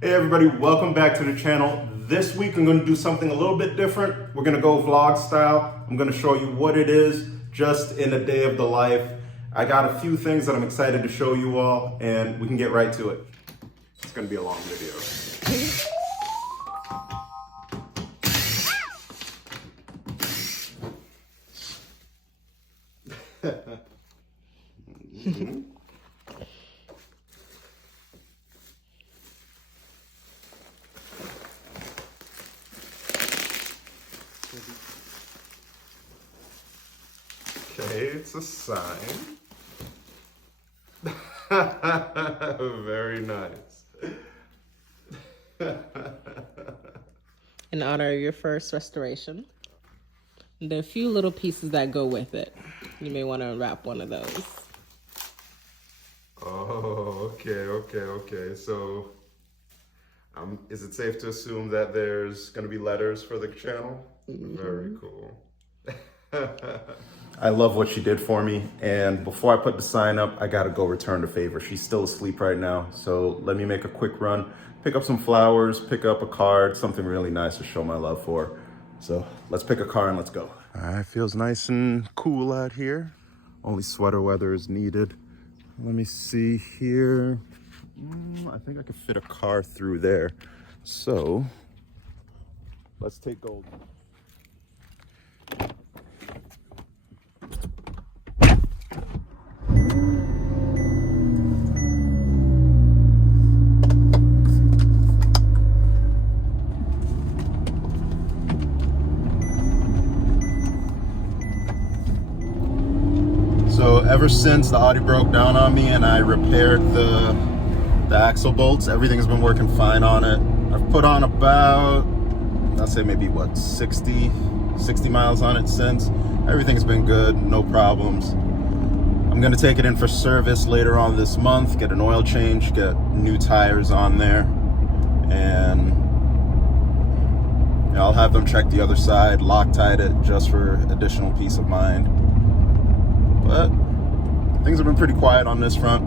Hey everybody, welcome back to the channel. This week I'm going to do something a little bit different. We're going to go vlog style. I'm going to show you what it is just in a day of the life. I got a few things that I'm excited to show you all, and we can get right to it. It's going to be a long video. Okay, it's a sign. Very nice. In honor of your first restoration. And there are a few little pieces that go with it. You may want to unwrap one of those. Oh, okay. So, is it safe to assume that there's going to be letters for the channel? Mm-hmm. Very cool. I love what she did for me, and before I put the sign up, I gotta go return the favor. She's still asleep right now, so let me make a quick run, pick up some flowers, pick up a card, something really nice to show my love for. So let's pick a car and let's go. All right, feels nice and cool out here. Only sweater weather is needed. Let me see here. I think I could fit a car through there. So let's take Gold. So ever since the Audi broke down on me and I repaired the axle bolts, everything's been working fine on it. I've put on about, I'll say maybe what, 60 miles on it since. Everything's been good, no problems. I'm gonna take it in for service later on this month, get an oil change, get new tires on there, and I'll have them check the other side, Loctite it just for additional peace of mind. But things have been pretty quiet on this front.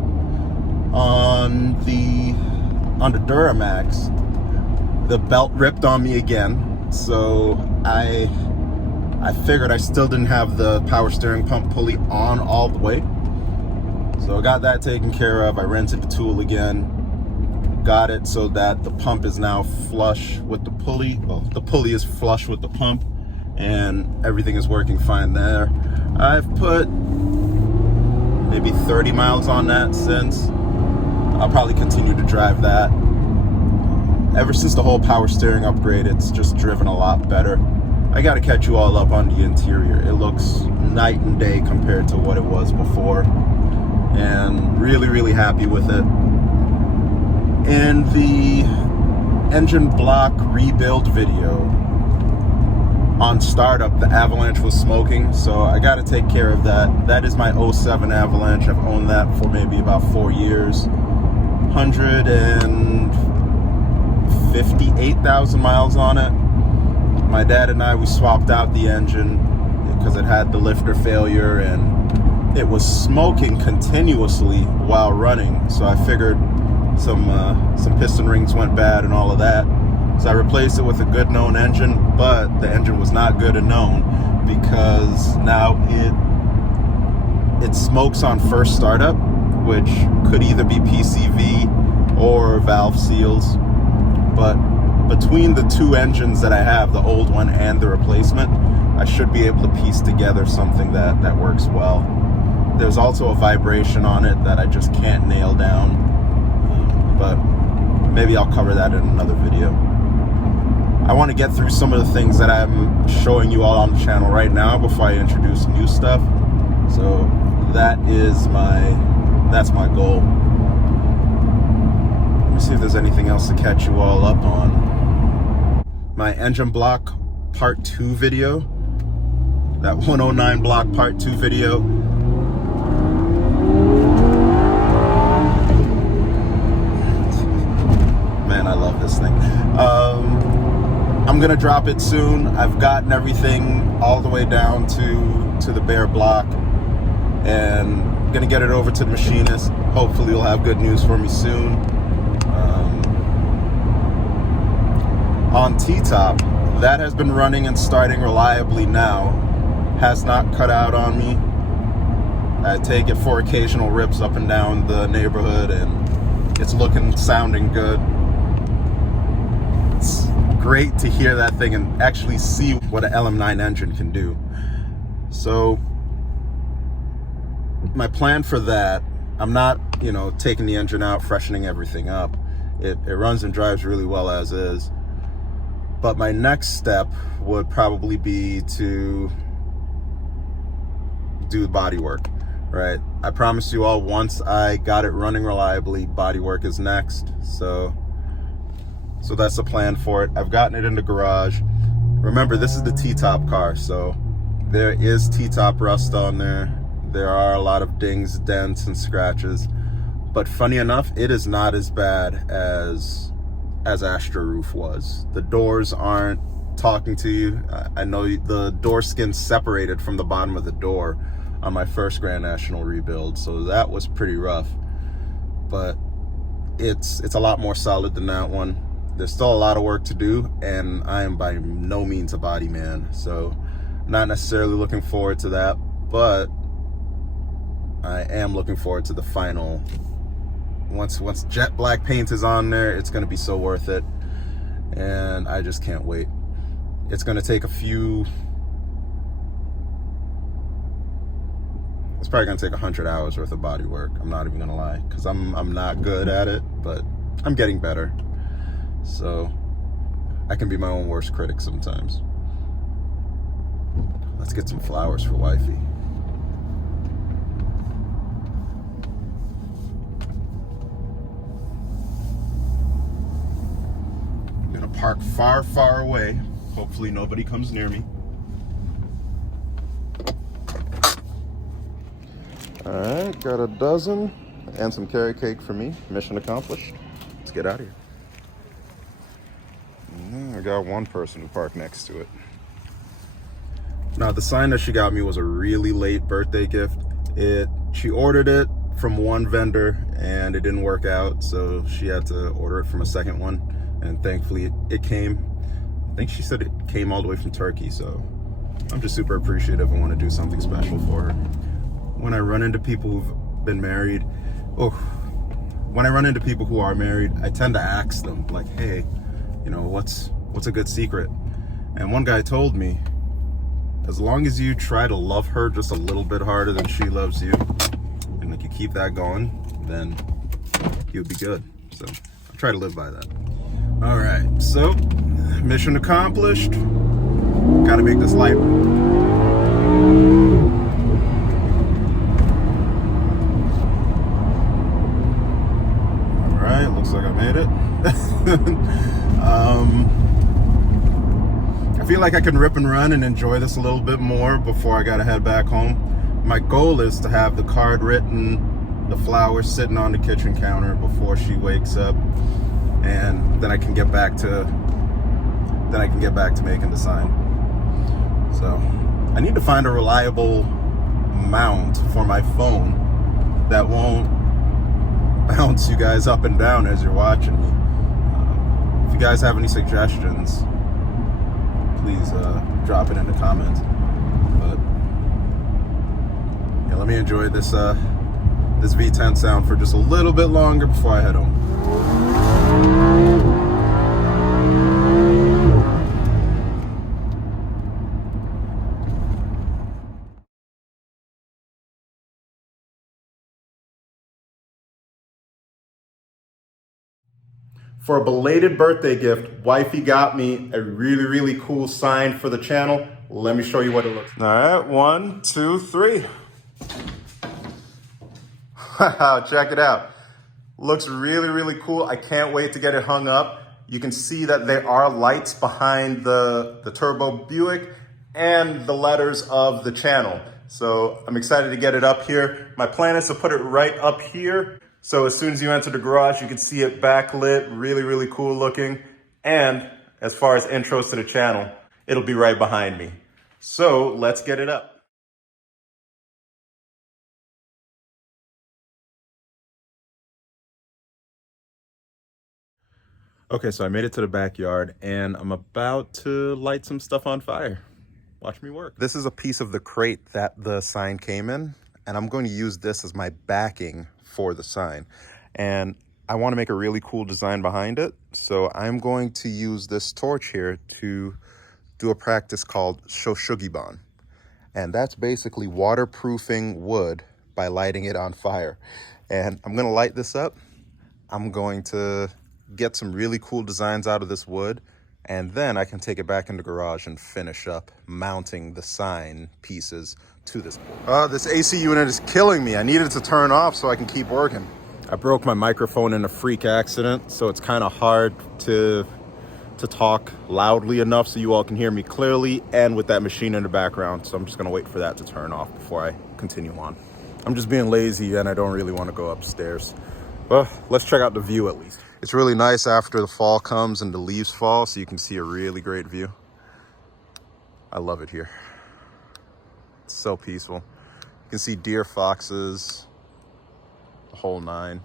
On the Duramax, the belt ripped on me again. So I figured I still didn't have the power steering pump pulley on all the way. So I got that taken care of. I rented the tool again. Got it so that the pump is now flush with the pulley. Well, the pulley is flush with the pump, and everything is working fine there. I've put maybe 30 miles on that since. I'll probably continue to drive that. Ever since the whole power steering upgrade, it's just driven a lot better. I gotta catch you all up on the interior. It looks night and day compared to what it was before, and really happy with it. In the engine block rebuild video, on startup, the Avalanche was smoking, so I got to take care of that. That is my 07 Avalanche. I've owned that for maybe about 4 years. 158,000 miles on it. My dad and I, we swapped out the engine because it had the lifter failure and it was smoking continuously while running. So I figured some piston rings went bad and all of that. So I replaced it with a good known engine, but the engine was not good and known because now it smokes on first startup, which could either be PCV or valve seals. But between the two engines that I have, the old one and the replacement, I should be able to piece together something that works well. There's also a vibration on it that I just can't nail down, but maybe I'll cover that in another video. I want to get through some of the things that I'm showing you all on the channel right now before I introduce new stuff. So that's my goal. Let me see if there's anything else to catch you all up on. My engine block part 2 video, that 109 block part 2 video. Man, I love this thing. I'm gonna drop it soon. I've gotten everything all the way down to the bare block, and gonna get it over to the machinist. Hopefully you'll have good news for me soon. on T-top. That has been running and starting reliably now. Has not cut out on me. I take it for occasional rips up and down the neighborhood, and it's looking, sounding good. It's great to hear that thing and actually see what an LM9 engine can do. So my plan for that, I'm not, taking the engine out, freshening everything up. It runs and drives really well as is. But my next step would probably be to do body work, right? I promised you all, once I got it running reliably, body work is next. So that's the plan for it. I've gotten it in the garage. Remember, this is the T-top car, so there is T-top rust on there. There are a lot of dings, dents, and scratches. But funny enough, it is not as bad as Astra Roof was. The doors aren't talking to you. I know the door skin separated from the bottom of the door on my first Grand National rebuild, so that was pretty rough. But it's a lot more solid than that one. There's still a lot of work to do, and I am by no means a body man, so not necessarily looking forward to that, but I am looking forward to the final. Once jet black paint is on there, it's going to be so worth it, and I just can't wait. It's going to take it's probably going to take 100 hours worth of body work. I'm not even going to lie, because I'm not good at it, but I'm getting better. So I can be my own worst critic sometimes. Let's get some flowers for wifey. I'm gonna park far, far away. Hopefully nobody comes near me. All right, got a dozen and some carrot cake for me. Mission accomplished. Let's get out of here. I got one person who parked next to it. Now, the sign that she got me was a really late birthday gift. She ordered it from one vendor and it didn't work out, so she had to order it from a second one, and thankfully it came. I think she said it came all the way from Turkey, so I'm just super appreciative and want to do something special for her. When I run into people who've been married, when I run into people who are married, I tend to ask them, like, hey, what's a good secret? And one guy told me, as long as you try to love her just a little bit harder than she loves you, and like you keep that going, then you'll be good. So I try to live by that. All right, so mission accomplished. Gotta make this light. All right, looks like I made it. I feel like I can rip and run and enjoy this a little bit more before I gotta head back home. My goal is to have the card written, the flowers sitting on the kitchen counter before she wakes up, and then I can get back to making the sign. So I need to find a reliable mount for my phone that won't bounce you guys up and down as you're watching me. If you guys have any suggestions, please drop it in the comments. But yeah, let me enjoy this V10 sound for just a little bit longer before I head home. For a belated birthday gift, wifey got me a really, really cool sign for the channel. Let me show you what it looks like. All right, 1, 2, 3. Wow, check it out. Looks really, really cool. I can't wait to get it hung up. You can see that there are lights behind the Turbo Buick and the letters of the channel. So I'm excited to get it up here. My plan is to put it right up here. So as soon as you enter the garage, you can see it backlit, really, really cool looking. And as far as intros to the channel, it'll be right behind me. So let's get it up. Okay, so I made it to the backyard and I'm about to light some stuff on fire. Watch me work. This is a piece of the crate that the sign came in, and I'm going to use this as my backing for the sign. And I want to make a really cool design behind it. So I'm going to use this torch here to do a practice called Shoshugiban. And that's basically waterproofing wood by lighting it on fire. And I'm going to light this up. I'm going to get some really cool designs out of this wood, and then I can take it back in the garage and finish up mounting the sign pieces to this board. This AC unit is killing me. I need it to turn off so I can keep working. I broke my microphone in a freak accident, so it's kind of hard to talk loudly enough so you all can hear me clearly and with that machine in the background. So I'm just gonna wait for that to turn off before I continue on. I'm just being lazy and I don't really want to go upstairs. Well, let's check out the view at least. It's really nice after the fall comes and the leaves fall, so you can see a really great view. I love it here. It's so peaceful. You can see deer, foxes, the whole nine.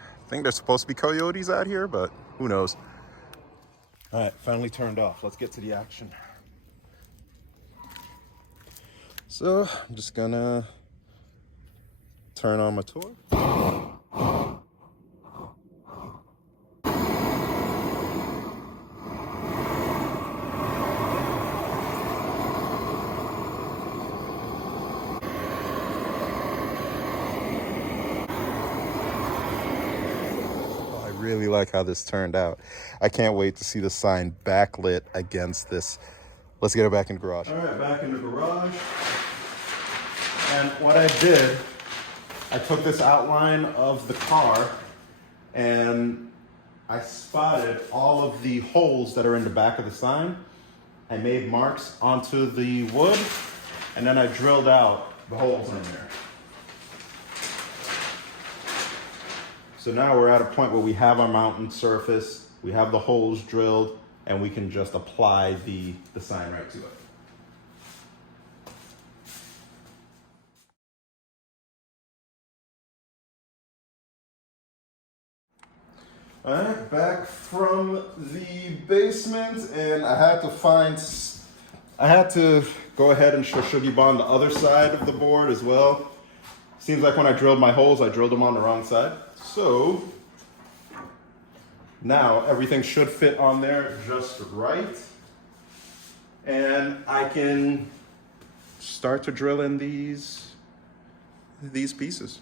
I think there's supposed to be coyotes out here, but who knows. All right, finally turned off. Let's get to the action. So I'm just gonna turn on my torch. I really like how this turned out. I can't wait to see the sign backlit against this. Let's get it back in the garage. All right, back in the garage. And what I did, I took this outline of the car and I spotted all of the holes that are in the back of the sign. I made marks onto the wood and then I drilled out the holes in there. So now we're at a point where we have our mountain surface, we have the holes drilled, and we can just apply the sign right to it. All right, back from the basement, and I had to go ahead and Shoshugiban the other side of the board as well. Seems like when I drilled my holes, I drilled them on the wrong side. So now everything should fit on there just right. And I can start to drill in these pieces.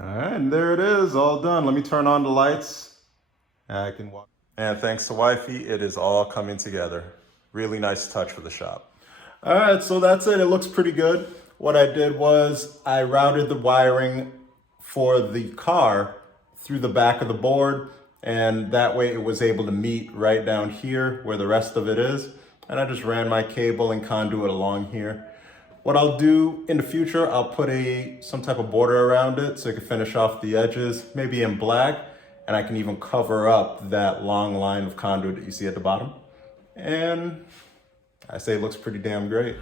All right, and there it is, all done. Let me turn on the lights. I can walk. And thanks to Wifey, it is all coming together. Really nice touch for the shop. All right, so that's it. It looks pretty good. What I did was I routed the wiring for the car through the back of the board, and that way it was able to meet right down here where the rest of it is. And I just ran my cable and conduit along here. What I'll do in the future, I'll put some type of border around it so it can finish off the edges, maybe in black, and I can even cover up that long line of conduit that you see at the bottom. And I say it looks pretty damn great.